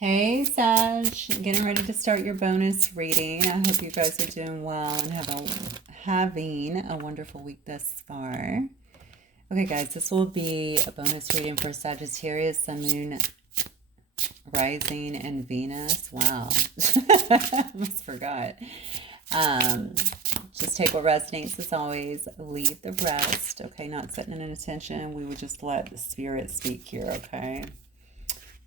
Hey, Sag, getting ready to start your bonus reading. I hope you guys are doing well and having a wonderful week thus far. Okay, guys, this will be a bonus reading for Sagittarius, Sun, Moon, Rising, and Venus. Wow, almost forgot. Just take what resonates as always. Leave the rest. Okay, not setting an intention. We would just let the spirit speak here. Okay.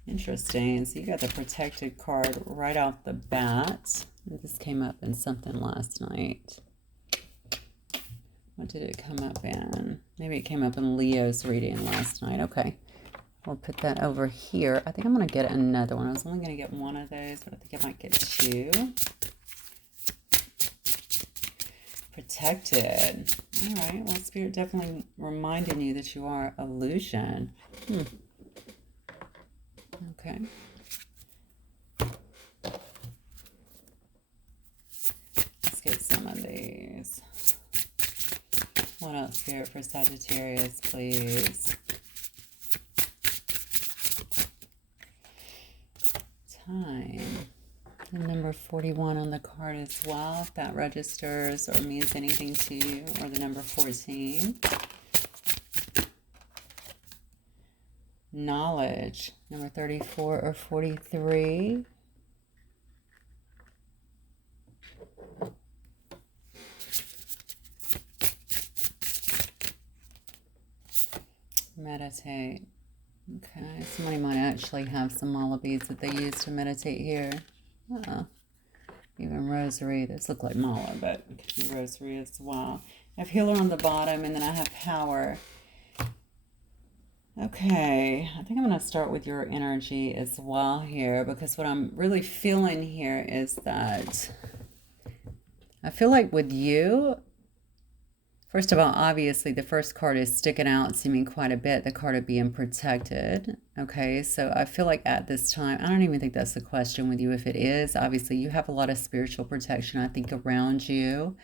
Interesting. So you got the protected card right off the bat. This came up in something last night. What did it come up in? Maybe it came up in Leo's reading last night. Okay. We'll put that over here. I think I'm going to get another one. I was only going to get one of those, but I think I might get two. Protected. All right. Well, Spirit definitely reminding you that you are illusion. Okay. Let's get some of these. What else, Spirit, for Sagittarius, please? Time. And number 41 on the card as well, if that registers or means anything to you, or the number 14. Knowledge, number 34 or 43. Meditate. Okay, somebody might actually have some mala beads that they use to meditate here. Even rosary. Those look like mala, but it could be rosary as well. I have healer on the bottom, and then I have power. Okay, I think I'm going to start with your energy as well here, because what I'm really feeling here is that I feel like with you, first of all, obviously the first card is sticking out, seeming quite a bit, the card of being protected. Okay, so I feel like at this time, I don't even think that's the question with you. If it is, obviously you have a lot of spiritual protection, I think, around you.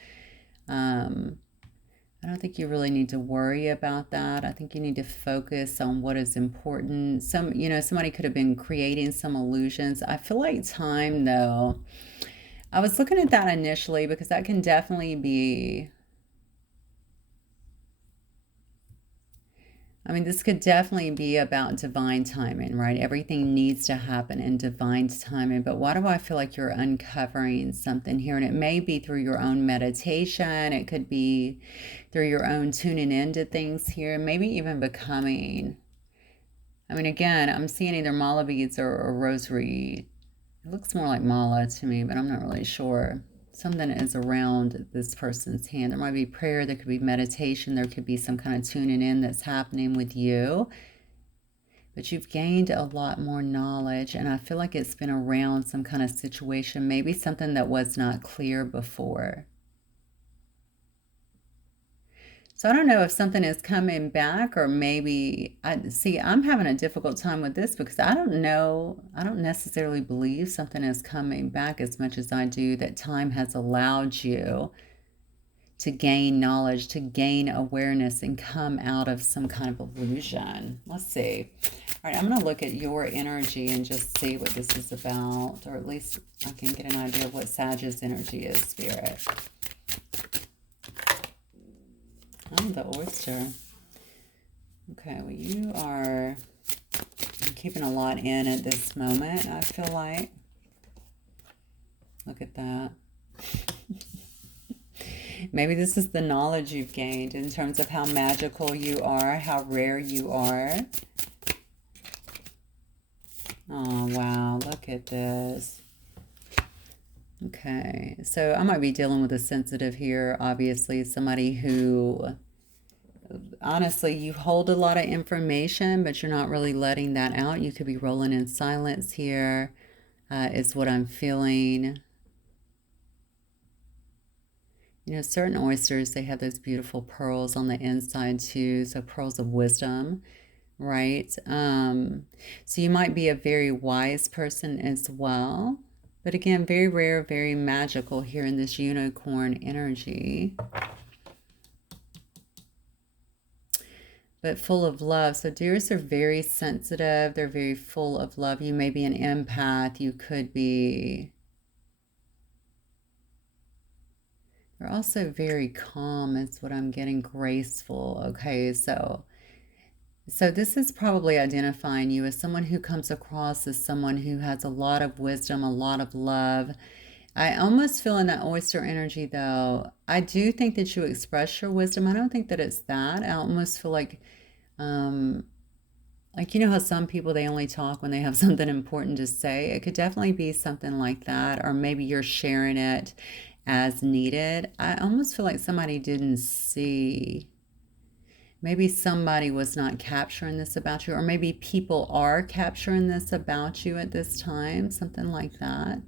I don't think you really need to worry about that. I think you need to focus on what is important. Somebody could have been creating some illusions. I feel like time, though, I was looking at that initially because that can definitely be, this could definitely be about divine timing, right? Everything needs to happen in divine timing. But why do I feel like you're uncovering something here? And it may be through your own meditation. It could be through your own tuning into things here. Maybe even becoming, again, I'm seeing either mala beads or rosary. It looks more like mala to me, but I'm not really sure. Something is around this person's hand. There might be prayer, there could be meditation, there could be some kind of tuning in that's happening with you. But you've gained a lot more knowledge, and I feel like it's been around some kind of situation, maybe something that was not clear before. So I don't know if something is coming back, or maybe, I'm having a difficult time with this because I don't know, I don't necessarily believe something is coming back as much as I do that time has allowed you to gain knowledge, to gain awareness, and come out of some kind of illusion. Let's see. All right, I'm going to look at your energy and just see what this is about, or at least I can get an idea of what Sag's energy is, Spirit. Oh, the oyster. Okay, well, you are keeping a lot in at this moment, I feel like. Look at that. Maybe this is the knowledge you've gained in terms of how magical you are, how rare you are. Oh, wow, look at this. Okay, so I might be dealing with a sensitive here, obviously, somebody who, honestly, you hold a lot of information, but you're not really letting that out. You could be rolling in silence here, is what I'm feeling. Certain oysters, they have those beautiful pearls on the inside too, so pearls of wisdom, right? So you might be a very wise person as well. But again, very rare, very magical here in this unicorn energy. but full of love. So deers are very sensitive. They're very full of love. You may be an empath. You could be... They're also very calm is what I'm getting, graceful. Okay, so this is probably identifying you as someone who comes across as someone who has a lot of wisdom, a lot of love. I almost feel in that oyster energy, though, I do think that you express your wisdom. I don't think that it's that. I almost feel like, you know how some people, they only talk when they have something important to say? It could definitely be something like that, or maybe you're sharing it as needed. I almost feel like somebody didn't see. Maybe somebody was not capturing this about you, or maybe people are capturing this about you at this time, something like that.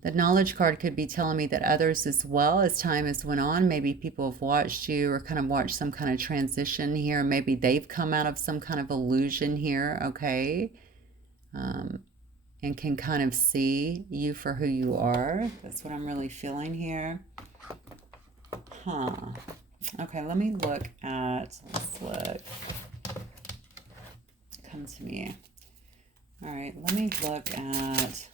The knowledge card could be telling me that others as well, as time has went on, maybe people have watched you or kind of watched some kind of transition here. Maybe they've come out of some kind of illusion here, okay? And can kind of see you for who you are. That's what I'm really feeling here. Huh. Okay, let me look at, let's look. Come to me. All right, let me look at,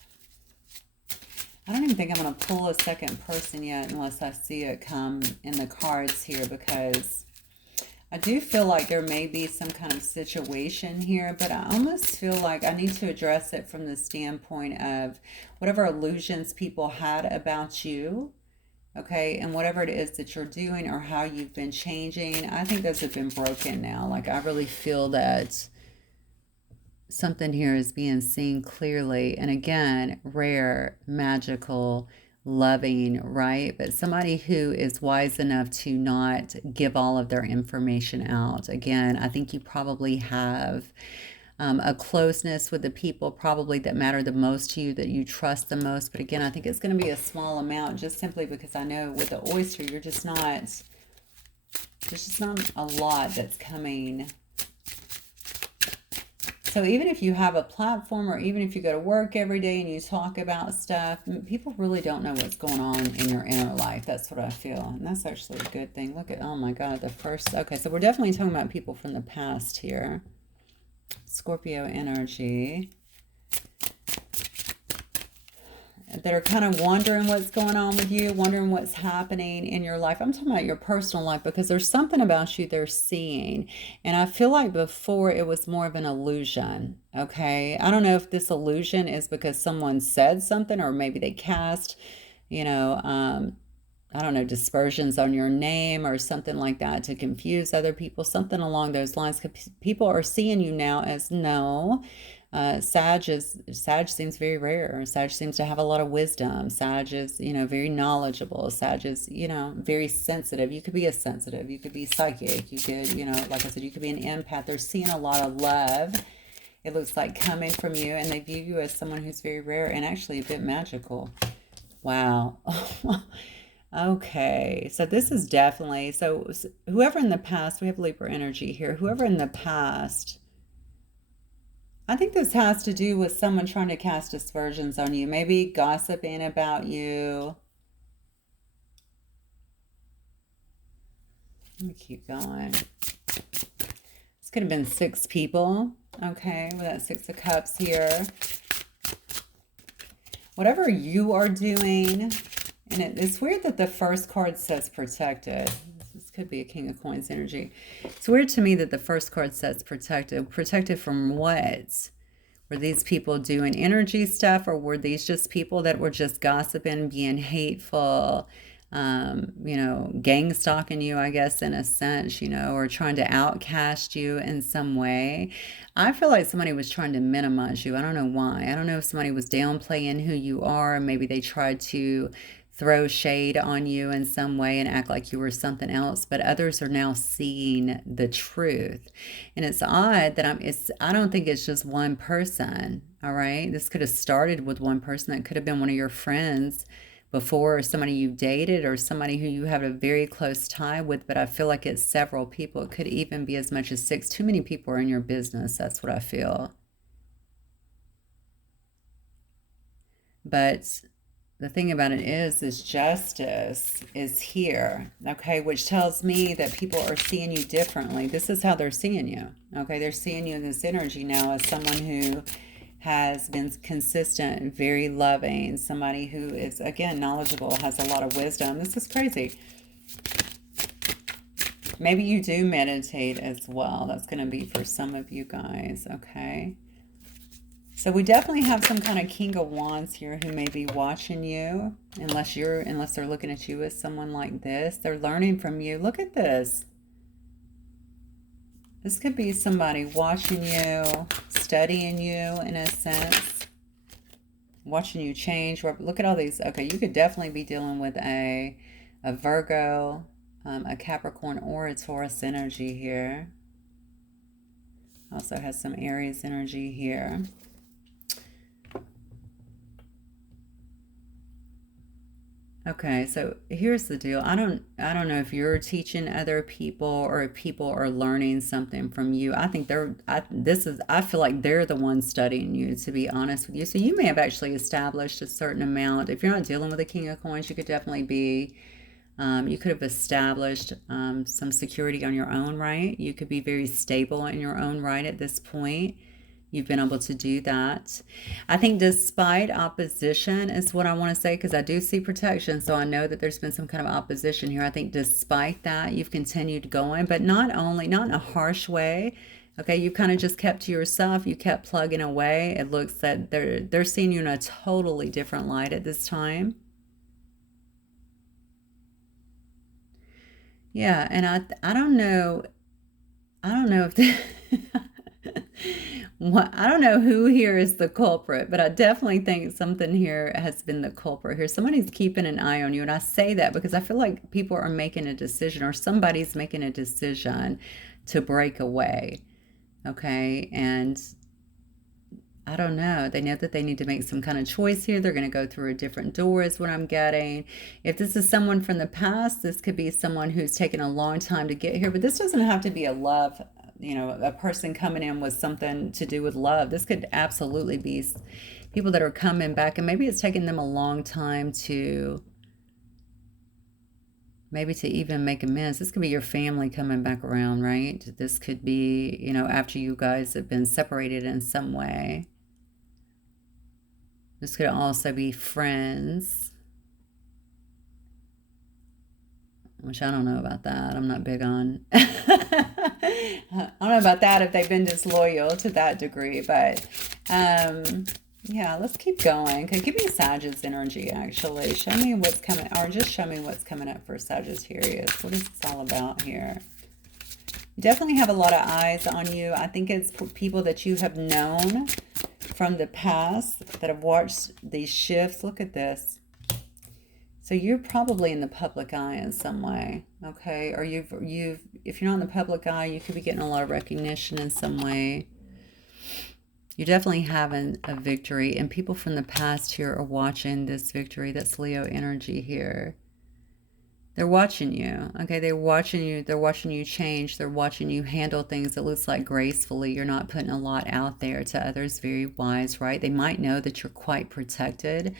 I don't even think I'm going to pull a second person yet unless I see it come in the cards here, because I do feel like there may be some kind of situation here, but I almost feel like I need to address it from the standpoint of whatever illusions people had about you, okay, and whatever it is that you're doing or how you've been changing. I think those have been broken now. Like, I really feel that something here is being seen clearly. And again, rare, magical, loving, right? But somebody who is wise enough to not give all of their information out. Again, I think you probably have a closeness with the people probably that matter the most to you, that you trust the most. But again, I think it's going to be a small amount, just simply because I know with the oyster, you're just not, there's just not a lot that's coming. So even if you have a platform, or even if you go to work every day and you talk about stuff, people really don't know what's going on in your inner life. That's what I feel. And that's actually a good thing. Look at, oh my God, the first. Okay, so we're definitely talking about people from the past here. Scorpio energy. That are kind of wondering what's going on with you, wondering what's happening in your life. I'm talking about your personal life, because there's something about you they're seeing. And I feel like before it was more of an illusion, okay? I don't know if this illusion is because someone said something, or maybe they cast, I don't know, dispersions on your name or something like that to confuse other people, something along those lines. People are seeing you now as no. Sag seems very rare. Sag seems to have a lot of wisdom. Sag is, very knowledgeable. Sag is, very sensitive. You could be a sensitive. You could be psychic. You could, like I said, you could be an empath. They're seeing a lot of love, it looks like, coming from you, and they view you as someone who's very rare and actually a bit magical. Wow. Okay, so this is definitely, so whoever in the past, we have Libra energy here, whoever in the past, I think this has to do with someone trying to cast aspersions on you, maybe gossiping about you. Let me keep going. This could have been 6 people, okay, with that 6 of Cups here. Whatever you are doing, and it's weird that the first card says protected. This could be a King of Coins energy. It's weird to me that the first card says protected. Protected from what? Were these people doing energy stuff, or were these just people that were just gossiping, being hateful, gang stalking you, I guess, in a sense, or trying to outcast you in some way? I feel like somebody was trying to minimize you. I don't know why. I don't know if somebody was downplaying who you are, and maybe they tried to throw shade on you in some way and act like you were something else, but others are now seeing the truth. And it's odd that I don't think it's just one person, all right? This could have started with one person. That could have been one of your friends before, or somebody you've dated, or somebody who you have a very close tie with, but I feel like it's several people. It could even be as much as 6. Too many people are in your business. That's what I feel. But the thing about it is justice is here, okay, which tells me that people are seeing you differently. This is how they're seeing you, okay? They're seeing you in this energy now as someone who has been consistent, very loving, somebody who is, again, knowledgeable, has a lot of wisdom. This is crazy. Maybe you do meditate as well. That's going to be for some of you guys, okay? So we definitely have some kind of King of Wands here who may be watching you, unless they're looking at you as someone like this. They're learning from you. Look at this. This could be somebody watching you, studying you in a sense, watching you change. Look at all these. Okay, you could definitely be dealing with a Virgo, a Capricorn, or a Taurus energy here. Also has some Aries energy here. Okay, so here's the deal. I don't know if you're teaching other people or if people are learning something from you. I think I feel like they're the ones studying you, to be honest with you. So you may have actually established a certain amount. If you're not dealing with a King of Coins, you could definitely be, you could have established some security on your own right. You could be very stable in your own right at this point. You've been able to do that. I think despite opposition is what I want to say, because I do see protection. So I know that there's been some kind of opposition here. I think despite that, you've continued going, but not in a harsh way. Okay, you kind of just kept to yourself. You kept plugging away. It looks that they're seeing you in a totally different light at this time. Yeah, and I don't know. I don't know if I don't know who here is the culprit, but I definitely think something here has been the culprit here. Somebody's keeping an eye on you. And I say that because I feel like people are making a decision, or somebody's making a decision to break away. Okay. And I don't know. They know that they need to make some kind of choice here. They're going to go through a different door is what I'm getting. If this is someone from the past, this could be someone who's taken a long time to get here. But this doesn't have to be a love, a person coming in with something to do with love. This could absolutely be people that are coming back, and maybe it's taken them a long time to even make amends. This could be your family coming back around, right? This could be, after you guys have been separated in some way. This could also be friends, which I don't know about that. I'm not big on. I don't know about that if they've been disloyal to that degree, but yeah, let's keep going. Okay, give me Sagittarius energy, actually. Show me what's coming, or just show me what's coming up for Sagittarius. What is this all about here? You definitely have a lot of eyes on you. I think it's people that you have known from the past that have watched these shifts. Look at this. So you're probably in the public eye in some way, okay? Or if you're not in the public eye, you could be getting a lot of recognition in some way. You're definitely having a victory, and people from the past here are watching this victory. That's Leo energy here. They're watching you, okay? They're watching you change. They're watching you handle things that looks like gracefully. You're not putting a lot out there to others. Very wise, right? They might know that you're quite protected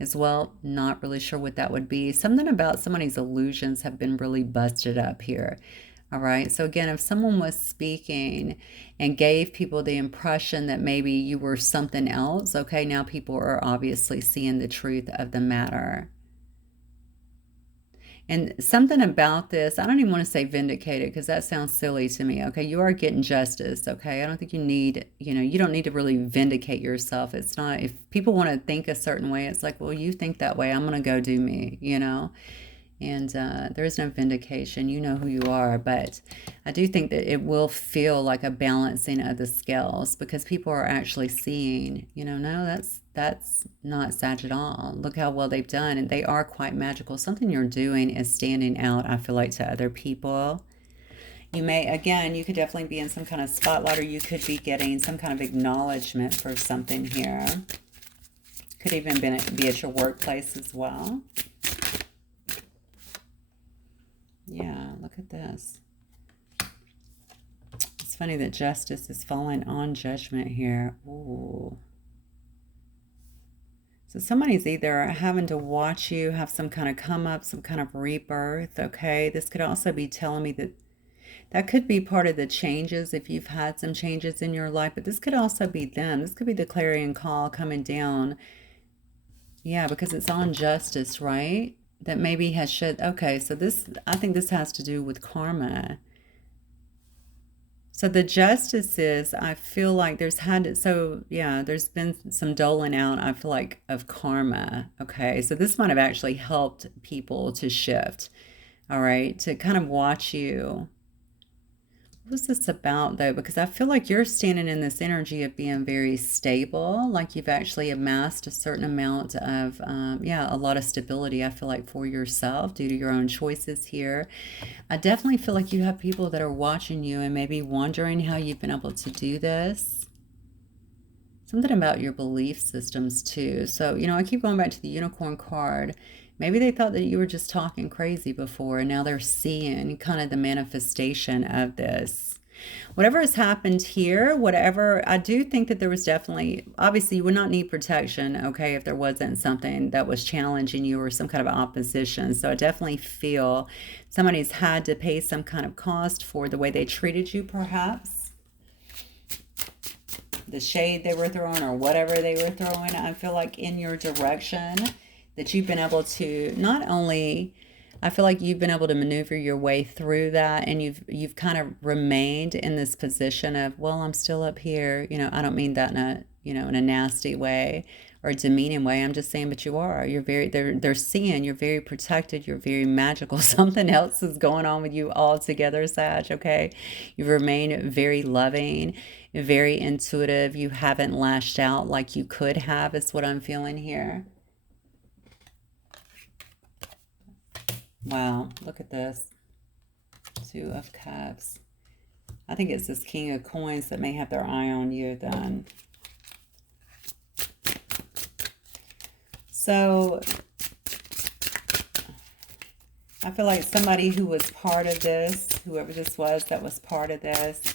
as well. Not really sure what that would be. Something about somebody's illusions have been really busted up here. All right. So again, if someone was speaking and gave people the impression that maybe you were something else, okay, now people are obviously seeing the truth of the matter. And something about this, I don't even want to say vindicated because that sounds silly to me. Okay, you are getting justice. Okay, I don't think you need, you don't need to really vindicate yourself. It's not, if people want to think a certain way, it's like, well, you think that way, I'm going to go do me, And there is no vindication. You know who you are. But I do think that it will feel like a balancing of the scales because people are actually seeing, no, that's not Sag at all. Look how well they've done. And they are quite magical. Something you're doing is standing out, I feel like, to other people. You could definitely be in some kind of spotlight, or you could be getting some kind of acknowledgement for something here. Could even be at your workplace as well. Yeah, look at this. It's funny that justice is falling on judgment here. Ooh. So somebody's either having to watch you have some kind of come up, some kind of rebirth, okay? This could also be telling me that that could be part of the changes if you've had some changes in your life, but this could also be them. This could be the clarion call coming down. Yeah, because it's on justice, right? That maybe has shed. Okay, so this, I think this has to do with karma. So the justice is, I feel like so yeah, there's been some doling out, I feel like, of karma. Okay, so this might have actually helped people to shift, all right, to kind of watch you. What was this about though? Because I feel like you're standing in this energy of being very stable, like you've actually amassed a certain amount of, yeah, a lot of stability, I feel like, for yourself due to your own choices here. I definitely feel like you have people that are watching you and maybe wondering how you've been able to do this. Something about your belief systems too. So, I keep going back to the unicorn card. Maybe they thought that you were just talking crazy before, and now they're seeing kind of the manifestation of this. Whatever has happened here, whatever, I do think that there was definitely, obviously, you would not need protection, okay, if there wasn't something that was challenging you or some kind of opposition. So I definitely feel somebody's had to pay some kind of cost for the way they treated you, perhaps. The shade they were throwing or whatever they were throwing, I feel like in your direction, that you've been able to not only, I feel like you've been able to maneuver your way through that, and you've kind of remained in this position of, well, I'm still up here. I don't mean that in a, in a nasty way or a demeaning way. I'm just saying, but you are. You're very, they're seeing you're very protected. You're very magical. Something else is going on with you all together, Sag, okay? You remain very loving, very intuitive. You haven't lashed out like you could have, is what I'm feeling here. Wow, look at this. 2 of Cups. I think it's this King of Coins that may have their eye on you then. So I feel like somebody who was part of this, whoever this was that was part of this,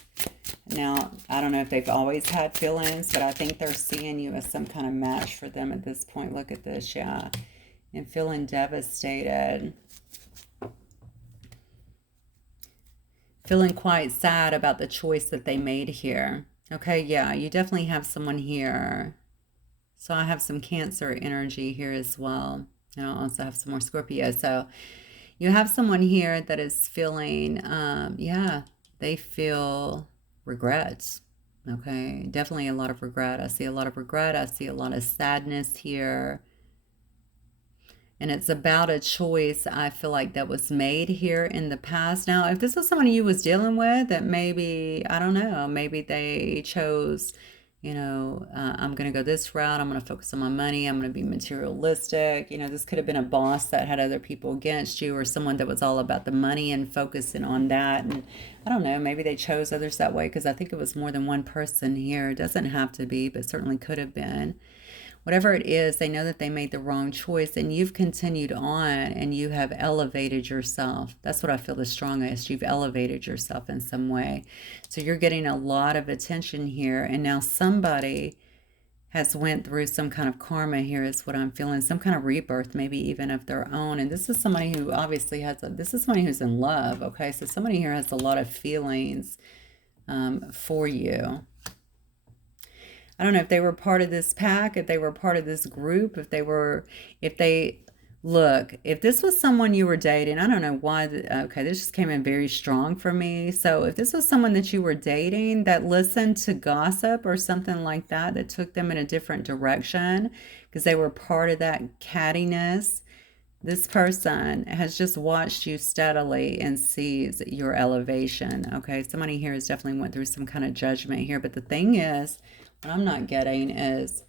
now, I don't know if they've always had feelings, but I think they're seeing you as some kind of match for them at this point. Look at this, yeah. And feeling devastated. Feeling quite sad about the choice that they made here. Okay, yeah, you definitely have someone here. So I have some Cancer energy here as well. And I also have some more Scorpio. So you have someone here that is feeling, yeah, they feel regret. Okay, definitely a lot of regret. I see a lot of regret. I see a lot of sadness here. And it's about a choice, I feel like, that was made here in the past. Now, if this was someone you was dealing with, that maybe, I don't know, maybe they chose, I'm going to go this route. I'm going to focus on my money. I'm going to be materialistic. This could have been a boss that had other people against you, or someone that was all about the money and focusing on that. And I don't know, maybe they chose others that way, because I think it was more than one person here. It doesn't have to be, but certainly could have been. Whatever it is, they know that they made the wrong choice, and you've continued on and you have elevated yourself. That's what I feel the strongest. You've elevated yourself in some way. So you're getting a lot of attention here, and now somebody has went through some kind of karma here is what I'm feeling. Some kind of rebirth, maybe even of their own. And this is somebody who obviously this is somebody who's in love, okay? So somebody here has a lot of feelings for you. I don't know if they were part of this pack, if they were part of this group, if this was someone you were dating, I don't know why, okay, this just came in very strong for me. So if this was someone that you were dating that listened to gossip or something like that, that took them in a different direction because they were part of that cattiness, this person has just watched you steadily and sees your elevation, okay? Somebody here has definitely went through some kind of judgment here, but the thing is, what I'm not getting is,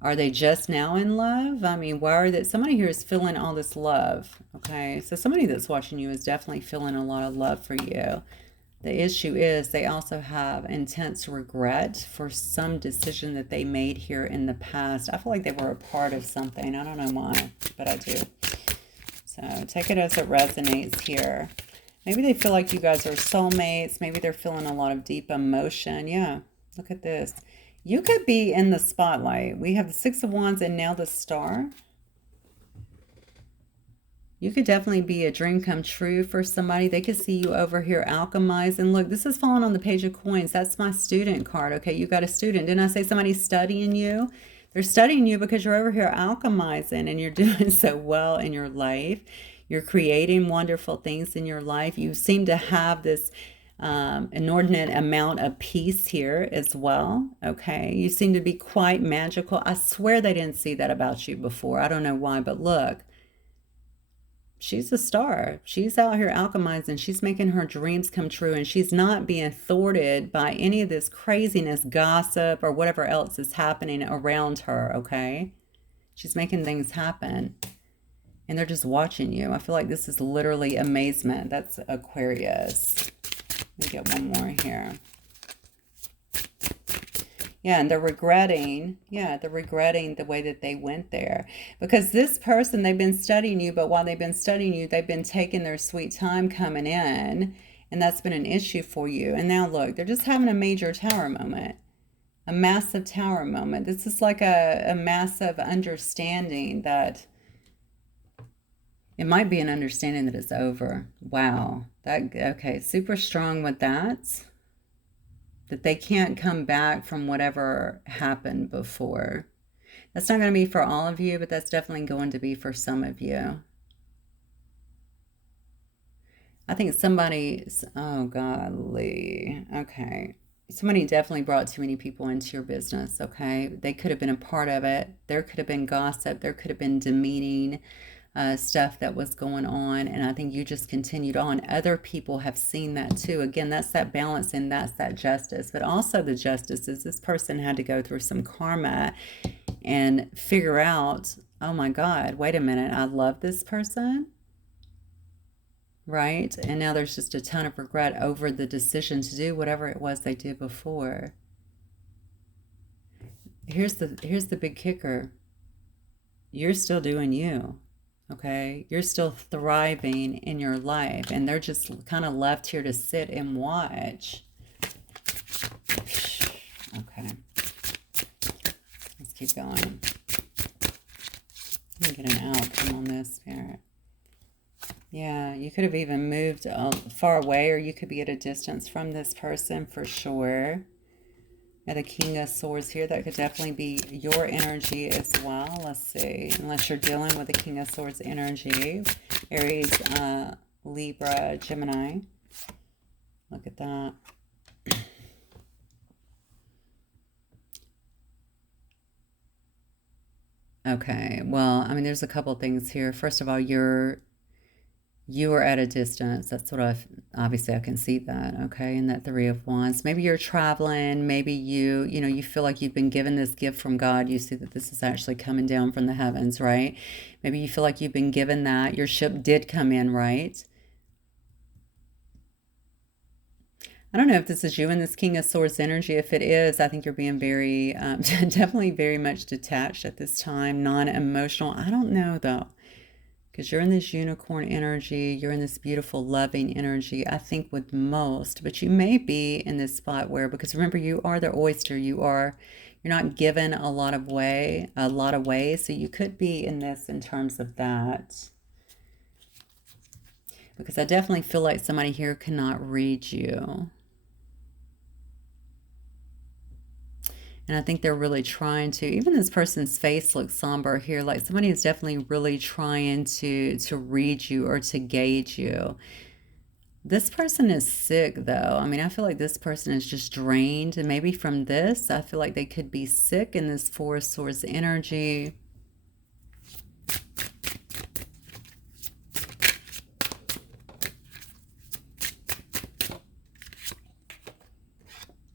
are they just now in love? I mean, why are they? Somebody here is feeling all this love, okay? So somebody that's watching you is definitely feeling a lot of love for you. The issue is they also have intense regret for some decision that they made here in the past. I feel like they were a part of something. I don't know why, but I do. So take it as it resonates here. Maybe they feel like you guys are soulmates. Maybe they're feeling a lot of deep emotion. Yeah. Look at this. You could be in the spotlight. We have the Six of Wands and now the Star. You could definitely be a dream come true for somebody. They could see you over here alchemizing. Look, this is falling on the Page of Coins. That's my student card. Okay, you got a student. Didn't I say somebody's studying you? They're studying you because you're over here alchemizing and you're doing so well in your life. You're creating wonderful things in your life. You seem to have this inordinate amount of peace here as well. Okay, you seem to be quite magical. I swear they didn't see that about you before. I don't know why, but look. She's a star. She's out here alchemizing. She's making her dreams come true, and she's not being thwarted by any of this craziness, gossip, or whatever else is happening around her, okay? She's making things happen, and they're just watching you. I feel like this is literally amazement. That's Aquarius. Let me get one more here. Yeah, and they're regretting the way that they went there. Because this person, they've been studying you, but while they've been studying you, they've been taking their sweet time coming in, and that's been an issue for you. And now look, they're just having a major tower moment, a massive tower moment. This is like a massive understanding that it might be an understanding that it's over. Wow. Okay, super strong with that. That they can't come back from whatever happened before. That's not going to be for all of you, but that's definitely going to be for some of you. I think somebody, oh golly, okay. Somebody definitely brought too many people into your business, okay? They could have been a part of it. There could have been gossip. There could have been demeaning stuff that was going on, and I think you just continued on. Other people have seen that too. Again, that's that balance and that's that justice. But also the justice is this person had to go through some karma and figure out, oh my God, wait a minute, I love this person, right? And now there's just a ton of regret over the decision to do whatever it was they did before. Here's the big kicker. You're still doing you. Okay, you're still thriving in your life, and they're just kind of left here to sit and watch. Okay, let's keep going. Let me get an outcome on this, Spirit. Yeah, you could have even moved far away, or you could be at a distance from this person for sure. Yeah, the King of Swords here, that could definitely be your energy as well. Let's see, unless you're dealing with the King of Swords energy. Aries, Libra, Gemini. Look at that. Okay, well, I mean, there's a couple things here. First of all, you are at a distance. That's what obviously I can see that, okay? And that Three of Wands. Maybe you're traveling. Maybe you feel like you've been given this gift from God. You see that this is actually coming down from the heavens, right? Maybe you feel like you've been given that. Your ship did come in, right? I don't know if this is you in this King of Swords energy. If it is, I think you're being very, definitely very much detached at this time, non-emotional. I don't know, though. Because you're in this unicorn energy, you're in this beautiful loving energy, I think with most, but you may be in this spot where, because remember, you are the oyster, you're not given a lot of ways, so you could be in this in terms of that. Because I definitely feel like somebody here cannot read you. And I think they're really trying to, even this person's face looks somber here, like somebody is definitely really trying to read you or to gauge you. This person is sick, though. I mean, I feel like this person is just drained. And maybe from this, I feel like they could be sick in this Four of Swords energy.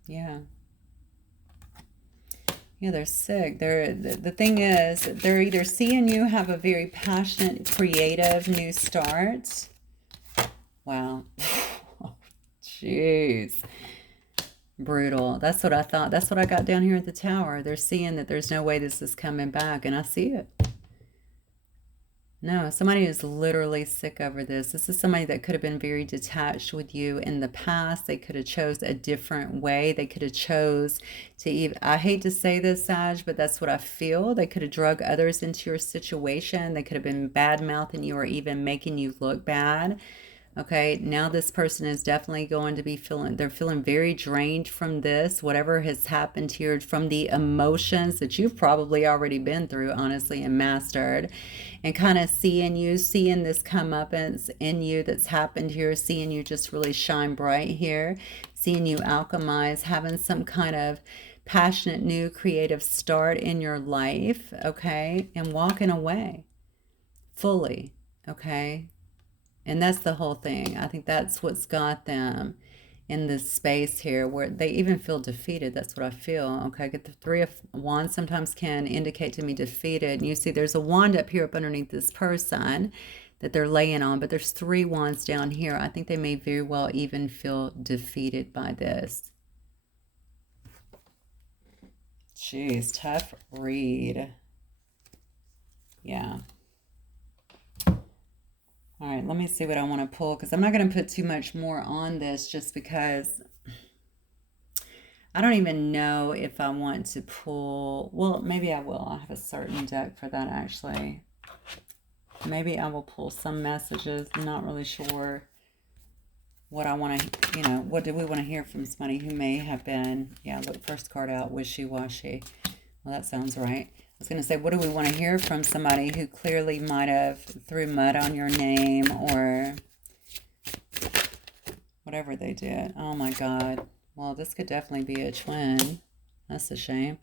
Yeah. Yeah, they're sick. The thing is, they're either seeing you have a very passionate, creative new start. Wow. Jeez. Brutal. That's what I thought. That's what I got down here at the tower. They're seeing that there's no way this is coming back, and I see it. No, somebody who's literally sick over this. This is somebody that could have been very detached with you in the past. They could have chose a different way. They could have chose to even, I hate to say this, Sag, but that's what I feel. They could have drug others into your situation. They could have been bad-mouthing you or even making you look bad. Okay, now this person is definitely going to be feeling, they're feeling very drained from this, whatever has happened here, from the emotions that you've probably already been through, honestly, and mastered. And kind of seeing this comeuppance in you that's happened here, seeing you just really shine bright here, seeing you alchemize, having some kind of passionate, new, creative start in your life, okay, and walking away fully, okay? And that's the whole thing. I think that's what's got them in this space here where they even feel defeated. That's what I feel. Okay, I get the Three of Wands sometimes can indicate to me defeated. And you see there's a wand up here up underneath this person that they're laying on, but there's 3 wands down here. I think they may very well even feel defeated by this. Jeez, tough read. Yeah. All right, let me see what I want to pull, because I'm not going to put too much more on this just because I don't even know if I want to pull. Well, maybe I will. I have a certain deck for that, actually. Maybe I will pull some messages. I'm not really sure what I want to, what do we want to hear from somebody who may have been, yeah, look, first card out, wishy-washy. Well, that sounds right. I was going to say, what do we want to hear from somebody who clearly might have threw mud on your name or whatever they did? Oh, my God. Well, this could definitely be a twin. That's a shame.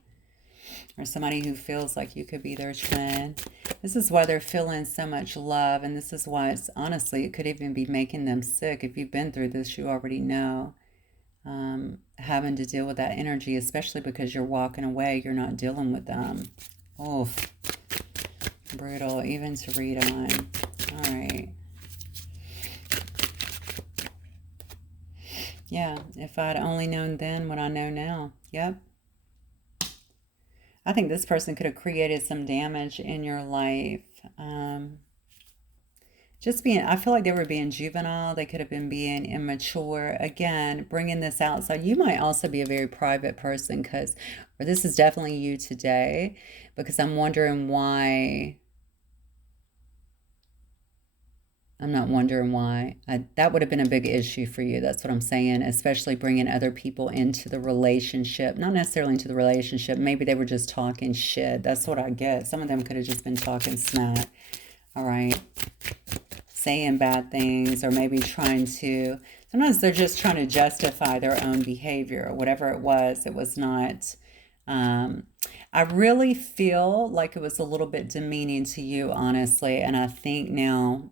Or somebody who feels like you could be their twin. This is why they're feeling so much love, and this is why it's, honestly, it could even be making them sick. If you've been through this, you already know. Having to deal with that energy, especially because you're walking away, you're not dealing with them. Oh, brutal, even to read on. All right. Yeah, if I'd only known then what I know now. Yep. I think this person could have created some damage in your life. I feel like they were being juvenile. They could have been being immature. Again, bringing this outside. You might also be a very private person or this is definitely you today, because I'm wondering why. I'm not wondering why. That would have been a big issue for you. That's what I'm saying, especially bringing other people into the relationship. Not necessarily into the relationship. Maybe they were just talking shit. That's what I get. Some of them could have just been talking smack. All right. Saying bad things, or maybe sometimes they're just trying to justify their own behavior. Whatever it was not... I really feel like it was a little bit demeaning to you, honestly, and I think now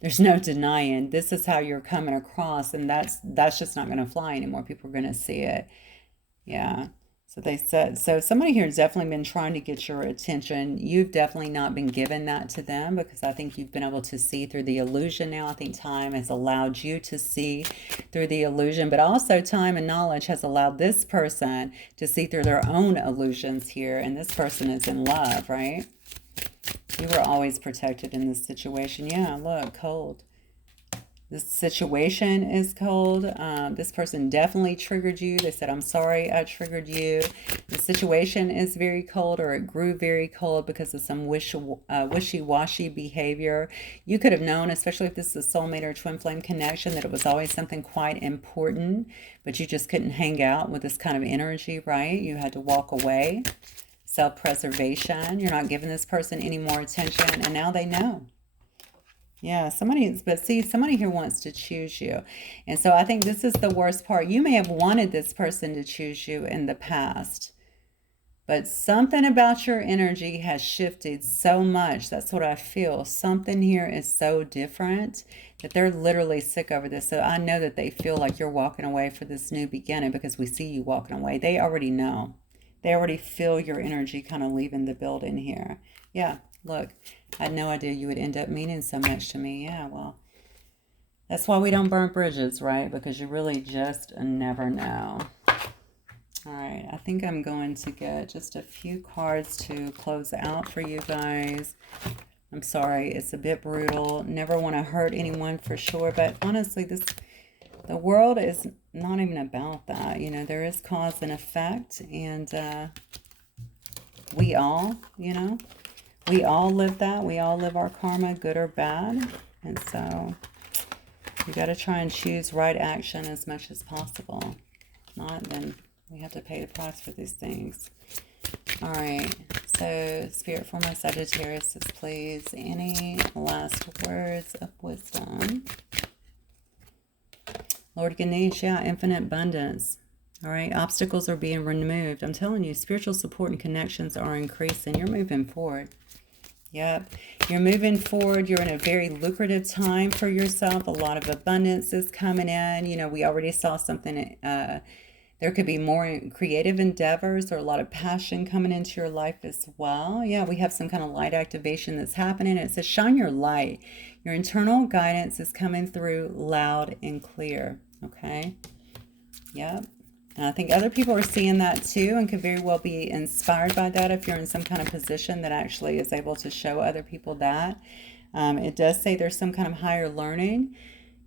there's no denying this is how you're coming across, and that's just not going to fly anymore. People are going to see it. Yeah. So somebody here has definitely been trying to get your attention. You've definitely not been given that to them, because I think you've been able to see through the illusion now. I think time has allowed you to see through the illusion, but also time and knowledge has allowed this person to see through their own illusions here. And this person is in love, right? You were always protected in this situation. Yeah, look, cold. This situation is cold. This person definitely triggered you. They said, I'm sorry I triggered you. The situation is very cold, or it grew very cold because of some wishy-washy behavior. You could have known, especially if this is a soulmate or twin flame connection, that it was always something quite important, but you just couldn't hang out with this kind of energy, right? You had to walk away. Self-preservation. You're not giving this person any more attention, and now they know. Yeah, somebody here wants to choose you. And so I think this is the worst part. You may have wanted this person to choose you in the past, but something about your energy has shifted so much. That's what I feel. Something here is so different that they're literally sick over this. So I know that they feel like you're walking away for this new beginning, because we see you walking away. They already know. They already feel your energy kind of leaving the building here. Yeah, look, I had no idea you would end up meaning so much to me. Yeah, well, that's why we don't burn bridges, right? Because you really just never know. All right, I think I'm going to get just a few cards to close out for you guys. I'm sorry, it's a bit brutal. Never want to hurt anyone for sure, but honestly, the world is not even about that. You know, there is cause and effect, and we all, you know, we all live that. We all live our karma, good or bad. And so you got to try and choose right action as much as possible. If not, then we have to pay the price for these things. All right. So, Spirit for my Sagittarius, please. Any last words of wisdom? Lord Ganesh, yeah, infinite abundance. All right. Obstacles are being removed. I'm telling you, spiritual support and connections are increasing. You're moving forward. Yep. You're moving forward. You're in a very lucrative time for yourself. A lot of abundance is coming in. You know, we already saw something. There could be more creative endeavors or a lot of passion coming into your life as well. Yeah, we have some kind of light activation that's happening. It says, shine your light. Your internal guidance is coming through loud and clear. Okay. Yep. And I think other people are seeing that too and could very well be inspired by that if you're in some kind of position that actually is able to show other people that. It does say there's some kind of higher learning.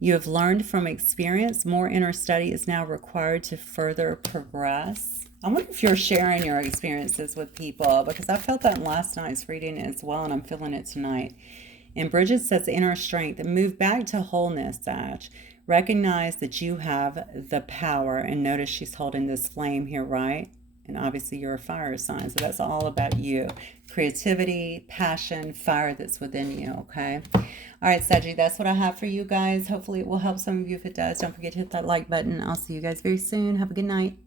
You have learned from experience. More inner study is now required to further progress. I wonder if you're sharing your experiences with people, because I felt that in last night's reading as well, and I'm feeling it tonight. And Bridget says inner strength. Move back to wholeness, Sag. Recognize that you have the power. And notice she's holding this flame here, right? And obviously you're a fire sign, so that's all about you. Creativity, passion, fire that's within you, okay? All right, Saggy, that's what I have for you guys. Hopefully it will help some of you. If it does, don't forget to hit that like button. I'll see you guys very soon. Have a good night.